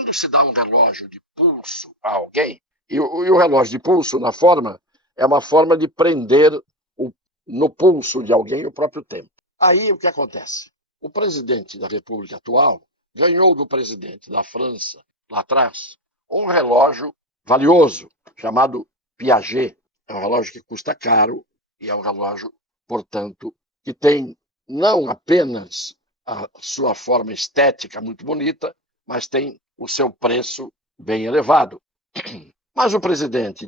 quando se dá um relógio de pulso a alguém, e o relógio de pulso, na forma, é uma forma de prender no pulso de alguém o próprio tempo. Aí o que acontece? O presidente da República atual ganhou do presidente da França, lá atrás, um relógio valioso, chamado Piaget. É um relógio que custa caro e é um relógio, portanto, que tem não apenas a sua forma estética muito bonita, mas tem o seu preço bem elevado. Mas o presidente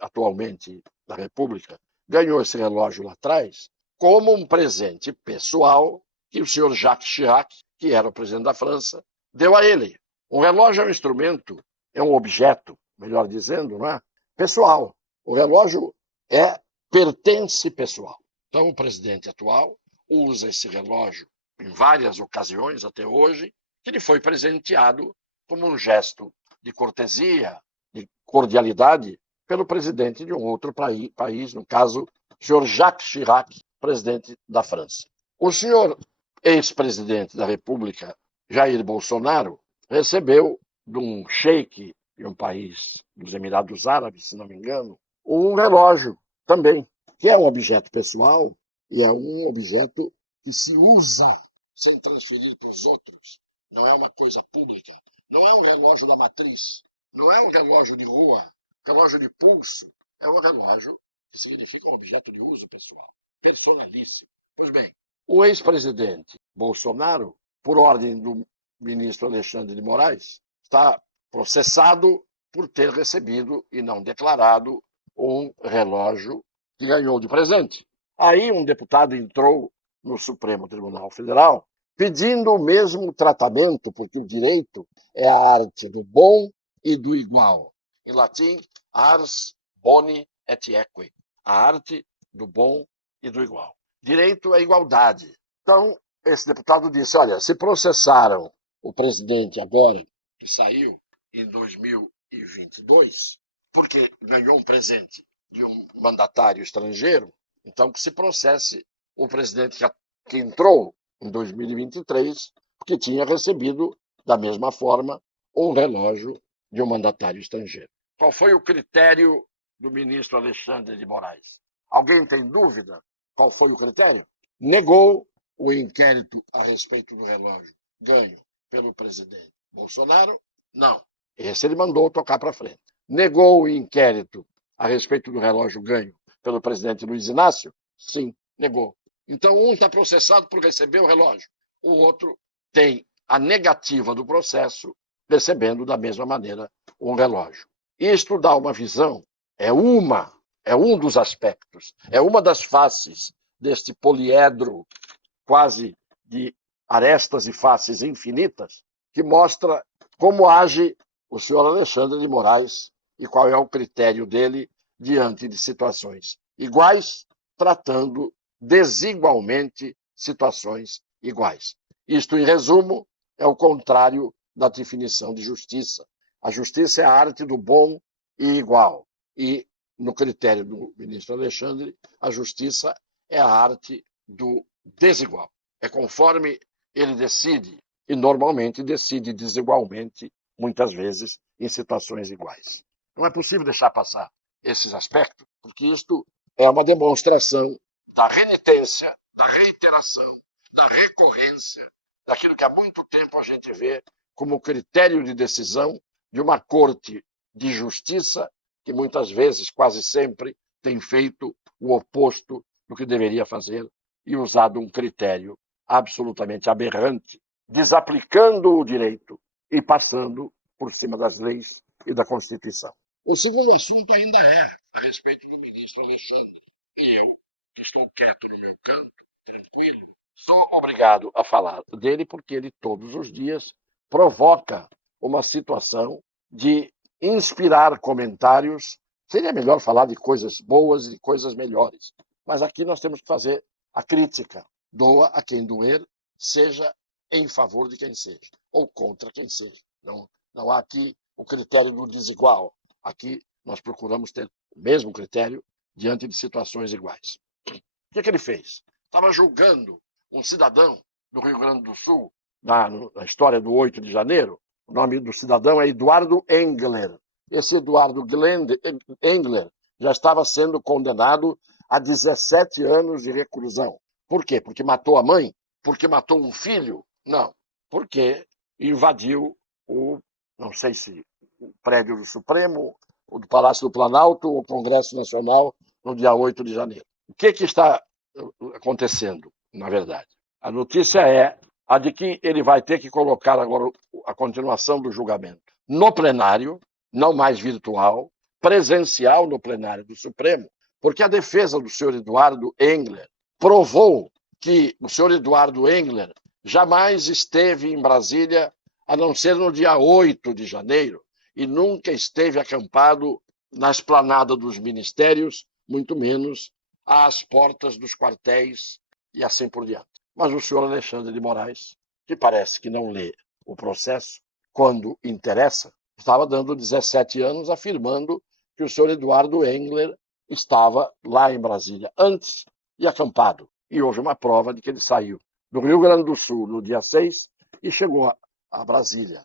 atualmente da República ganhou esse relógio lá atrás como um presente pessoal que o senhor Jacques Chirac, que era o presidente da França, deu a ele. Um relógio é um instrumento, é um objeto, melhor dizendo, não é? Pessoal. O relógio pertence pessoal. Então, o presidente atual usa esse relógio em várias ocasiões até hoje, que lhe foi presenteado como um gesto de cortesia, de cordialidade, pelo presidente de um outro país, no caso, o senhor Jacques Chirac, presidente da França. O senhor ex-presidente da República, Jair Bolsonaro, recebeu de um sheik de um país dos Emirados Árabes, se não me engano, um relógio também, que é um objeto pessoal e é um objeto que se usa sem transferir para os outros. Não é uma coisa pública. Não é um relógio da matriz. Não é um relógio de rua. Relógio de pulso. É um relógio que significa um objeto de uso pessoal. Personalíssimo. Pois bem, o ex-presidente Bolsonaro, por ordem do ministro Alexandre de Moraes, está processado por ter recebido e não declarado um relógio que ganhou de presente. Aí um deputado entrou no Supremo Tribunal Federal pedindo o mesmo tratamento, porque o direito é a arte do bom e do igual. Em latim, ars boni et equi, a arte do bom e do igual. Direito é igualdade. Então, esse deputado disse, olha, se processaram o presidente agora, que saiu em 2022, porque ganhou um presente de um mandatário estrangeiro, então que se processe o presidente que entrou em 2023, porque tinha recebido, da mesma forma, um relógio de um mandatário estrangeiro. Qual foi o critério do ministro Alexandre de Moraes? Alguém tem dúvida qual foi o critério? Negou o inquérito a respeito do relógio ganho pelo presidente Bolsonaro? Não. Esse ele mandou tocar para frente. Negou o inquérito a respeito do relógio ganho pelo presidente Luiz Inácio? Sim, negou. Então, um está processado por receber o relógio, o outro tem a negativa do processo, recebendo da mesma maneira um relógio. Isto dá uma visão, é um dos aspectos, é uma das faces deste poliedro quase de arestas e faces infinitas, que mostra como age o senhor Alexandre de Moraes e qual é o critério dele diante de situações iguais, tratando desigualmente situações iguais. Isto, em resumo, é o contrário da definição de justiça. A justiça é a arte do bom e igual. E, no critério do ministro Alexandre, a justiça é a arte do desigual. É conforme ele decide, e normalmente decide desigualmente, muitas vezes, em situações iguais. Não é possível deixar passar esses aspectos, porque isto é uma demonstração da renitência, da reiteração, da recorrência, daquilo que há muito tempo a gente vê como critério de decisão de uma corte de justiça que muitas vezes, quase sempre, tem feito o oposto do que deveria fazer e usado um critério absolutamente aberrante, desaplicando o direito e passando por cima das leis e da Constituição. O segundo assunto ainda é a respeito do ministro Alexandre. E eu, que estou quieto no meu canto, tranquilo, sou obrigado a falar dele porque ele todos os dias provoca uma situação de inspirar comentários. Seria melhor falar de coisas boas e de coisas melhores. Mas aqui nós temos que fazer a crítica. Doa a quem doer, seja em favor de quem seja, ou contra quem seja. Não há aqui o critério do desigual. Aqui nós procuramos ter o mesmo critério diante de situações iguais. O que ele fez? Estava julgando um cidadão do Rio Grande do Sul, na história do 8 de janeiro, O nome do cidadão é Eduardo Engler. Esse Eduardo Engler já estava sendo condenado a 17 anos de reclusão. Por quê? Porque matou a mãe? Porque matou um filho? Não. Porque invadiu não sei se o prédio do Supremo, o do Palácio do Planalto, ou o Congresso Nacional, no dia 8 de janeiro. O que está acontecendo, na verdade? A notícia é a de que ele vai ter que colocar agora a continuação do julgamento no plenário, não mais virtual, presencial no plenário do Supremo, porque a defesa do senhor Eduardo Engler provou que o senhor Eduardo Engler jamais esteve em Brasília, a não ser no dia 8 de janeiro, e nunca esteve acampado na esplanada dos ministérios, muito menos às portas dos quartéis e assim por diante. Mas o senhor Alexandre de Moraes, que parece que não lê o processo quando interessa, estava dando 17 anos afirmando que o senhor Eduardo Engler estava lá em Brasília antes e acampado. E houve uma prova de que ele saiu do Rio Grande do Sul no dia 6 e chegou a Brasília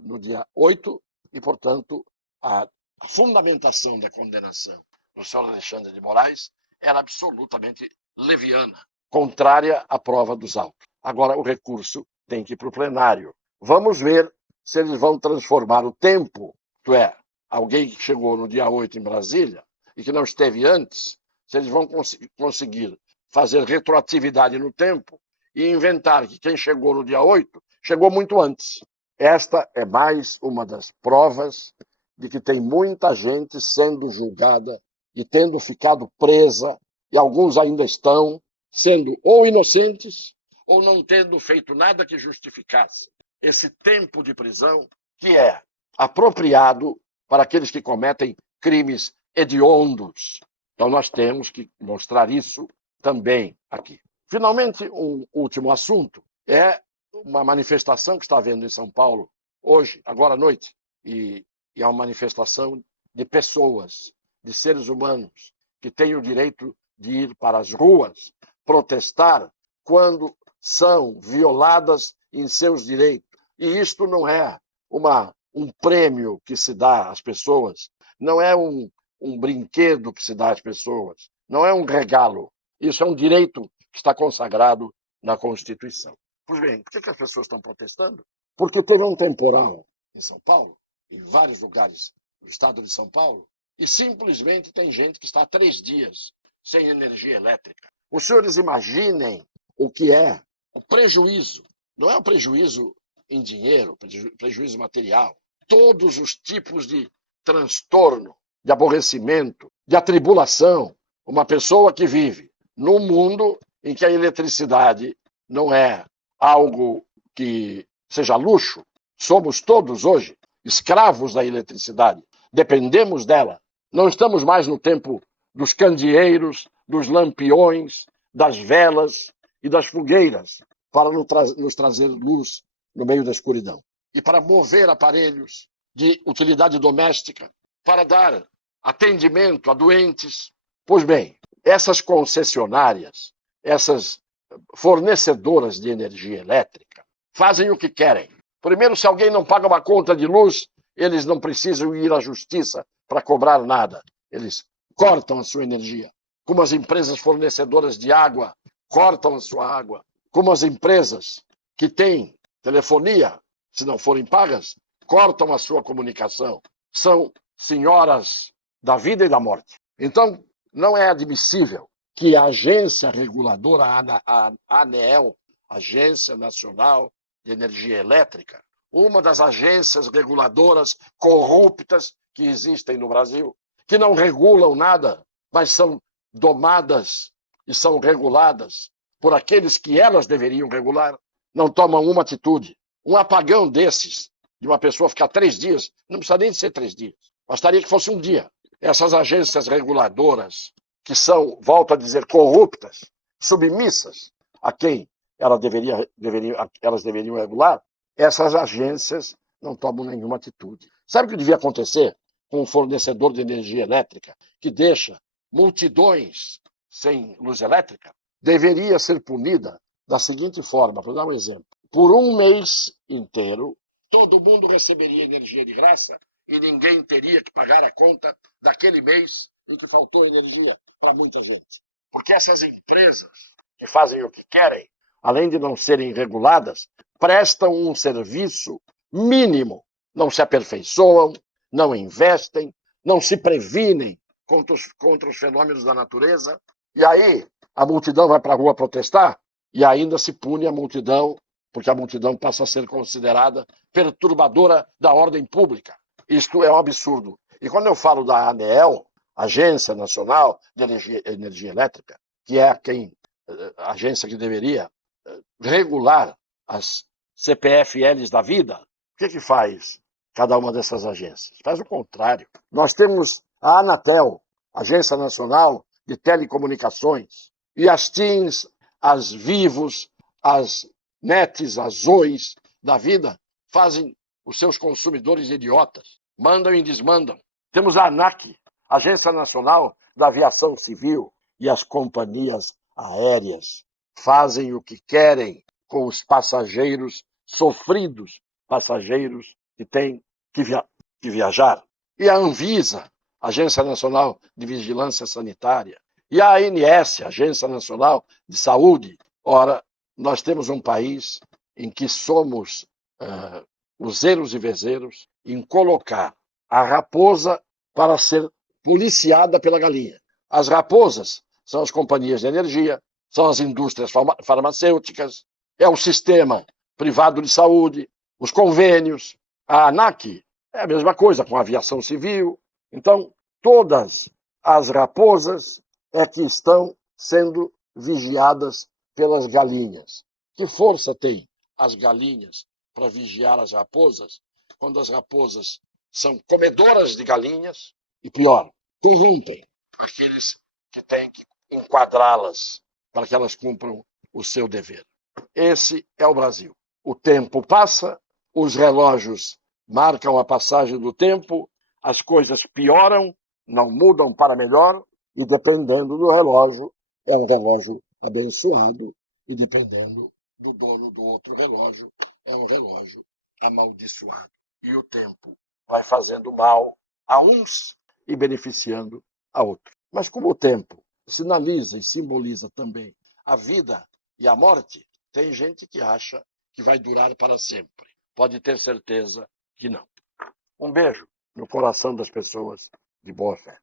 no dia 8 e, portanto, a fundamentação da condenação do senhor Alexandre de Moraes era absolutamente leviana, contrária à prova dos autos. Agora, o recurso tem que ir para o plenário. Vamos ver se eles vão transformar o tempo, isto é, alguém que chegou no dia 8 em Brasília e que não esteve antes, se eles vão conseguir fazer retroatividade no tempo e inventar que quem chegou no dia 8 chegou muito antes. Esta é mais uma das provas de que tem muita gente sendo julgada e tendo ficado presa, e alguns ainda estão sendo ou inocentes ou não tendo feito nada que justificasse esse tempo de prisão que é apropriado para aqueles que cometem crimes hediondos. Então nós temos que mostrar isso também aqui. Finalmente, um último assunto é uma manifestação que está havendo em São Paulo hoje, agora à noite, e é uma manifestação de pessoas, de seres humanos, que têm o direito de ir para as ruas protestar quando são violadas em seus direitos. E isto não é um prêmio que se dá às pessoas, não é um brinquedo que se dá às pessoas, não é um regalo. Isso é um direito que está consagrado na Constituição. Pois bem, por que as pessoas estão protestando? Porque teve um temporal em São Paulo, em vários lugares do estado de São Paulo, e simplesmente tem gente que está há 3 dias sem energia elétrica. Os senhores imaginem o que é o prejuízo. Não é um prejuízo em dinheiro, prejuízo material. Todos os tipos de transtorno, de aborrecimento, de atribulação. Uma pessoa que vive num mundo em que a eletricidade não é algo que seja luxo. Somos todos hoje escravos da eletricidade. Dependemos dela. Não estamos mais no tempo dos candeeiros, dos lampiões, das velas e das fogueiras para nos trazer luz no meio da escuridão. E para mover aparelhos de utilidade doméstica, para dar atendimento a doentes. Pois bem, essas concessionárias, essas fornecedoras de energia elétrica, fazem o que querem. Primeiro, se alguém não paga uma conta de luz, eles não precisam ir à justiça para cobrar nada. Eles cortam a sua energia. Como as empresas fornecedoras de água cortam a sua água. Como as empresas que têm telefonia, se não forem pagas, cortam a sua comunicação. São senhoras da vida e da morte. Então, não é admissível que a agência reguladora, a ANEEL, Agência Nacional de Energia Elétrica, uma das agências reguladoras corruptas que existem no Brasil, que não regulam nada, mas são domadas e são reguladas por aqueles que elas deveriam regular, não tomam uma atitude. Um apagão desses, de uma pessoa ficar 3 dias, não precisa nem ser 3 dias, bastaria que fosse um dia. Essas agências reguladoras, que são, volto a dizer, corruptas, submissas a quem elas deveriam regular, essas agências não tomam nenhuma atitude. Sabe o que devia acontecer com um fornecedor de energia elétrica que deixa multidões sem luz elétrica? Deveria ser punida da seguinte forma, para dar um exemplo. Por um mês inteiro, todo mundo receberia energia de graça e ninguém teria que pagar a conta daquele mês em que faltou energia para muita gente. Porque essas empresas que fazem o que querem, além de não serem reguladas, prestam um serviço mínimo. Não se aperfeiçoam, não investem, não se previnem contra os fenômenos da natureza. E aí a multidão vai para a rua protestar e ainda se pune a multidão, porque a multidão passa a ser considerada perturbadora da ordem pública. Isto é um absurdo. E quando eu falo da ANEEL, Agência Nacional de Energia Elétrica, que é a agência que deveria regular as CPFLs da vida, o que faz cada uma dessas agências? Faz o contrário. Nós temos a Anatel, Agência Nacional de Telecomunicações, e as TIMs, as Vivos, as NETs, as Ois da vida fazem os seus consumidores idiotas, mandam e desmandam. Temos a ANAC, Agência Nacional da Aviação Civil, e as companhias aéreas fazem o que querem com os passageiros sofridos, passageiros que têm que viajar. E a Anvisa, Agência Nacional de Vigilância Sanitária, e a ANS, Agência Nacional de Saúde. Ora, nós temos um país em que somos useiros e vezeiros em colocar a raposa para ser policiada pela galinha. As raposas são as companhias de energia, são as indústrias farmacêuticas, é o sistema privado de saúde, os convênios, a ANAC é a mesma coisa com a aviação civil. Então, todas as raposas é que estão sendo vigiadas pelas galinhas. Que força tem as galinhas para vigiar as raposas quando as raposas são comedoras de galinhas e, pior, corrompem aqueles que têm que enquadrá-las para que elas cumpram o seu dever. Esse é o Brasil. O tempo passa, os relógios marcam a passagem do tempo, as coisas pioram, não mudam para melhor, e dependendo do relógio, é um relógio abençoado, e dependendo do dono do outro relógio, é um relógio amaldiçoado. E o tempo vai fazendo mal a uns e beneficiando a outros. Mas como o tempo sinaliza e simboliza também a vida e a morte, tem gente que acha que vai durar para sempre. Pode ter certeza que não. Um beijo no coração das pessoas de boa fé.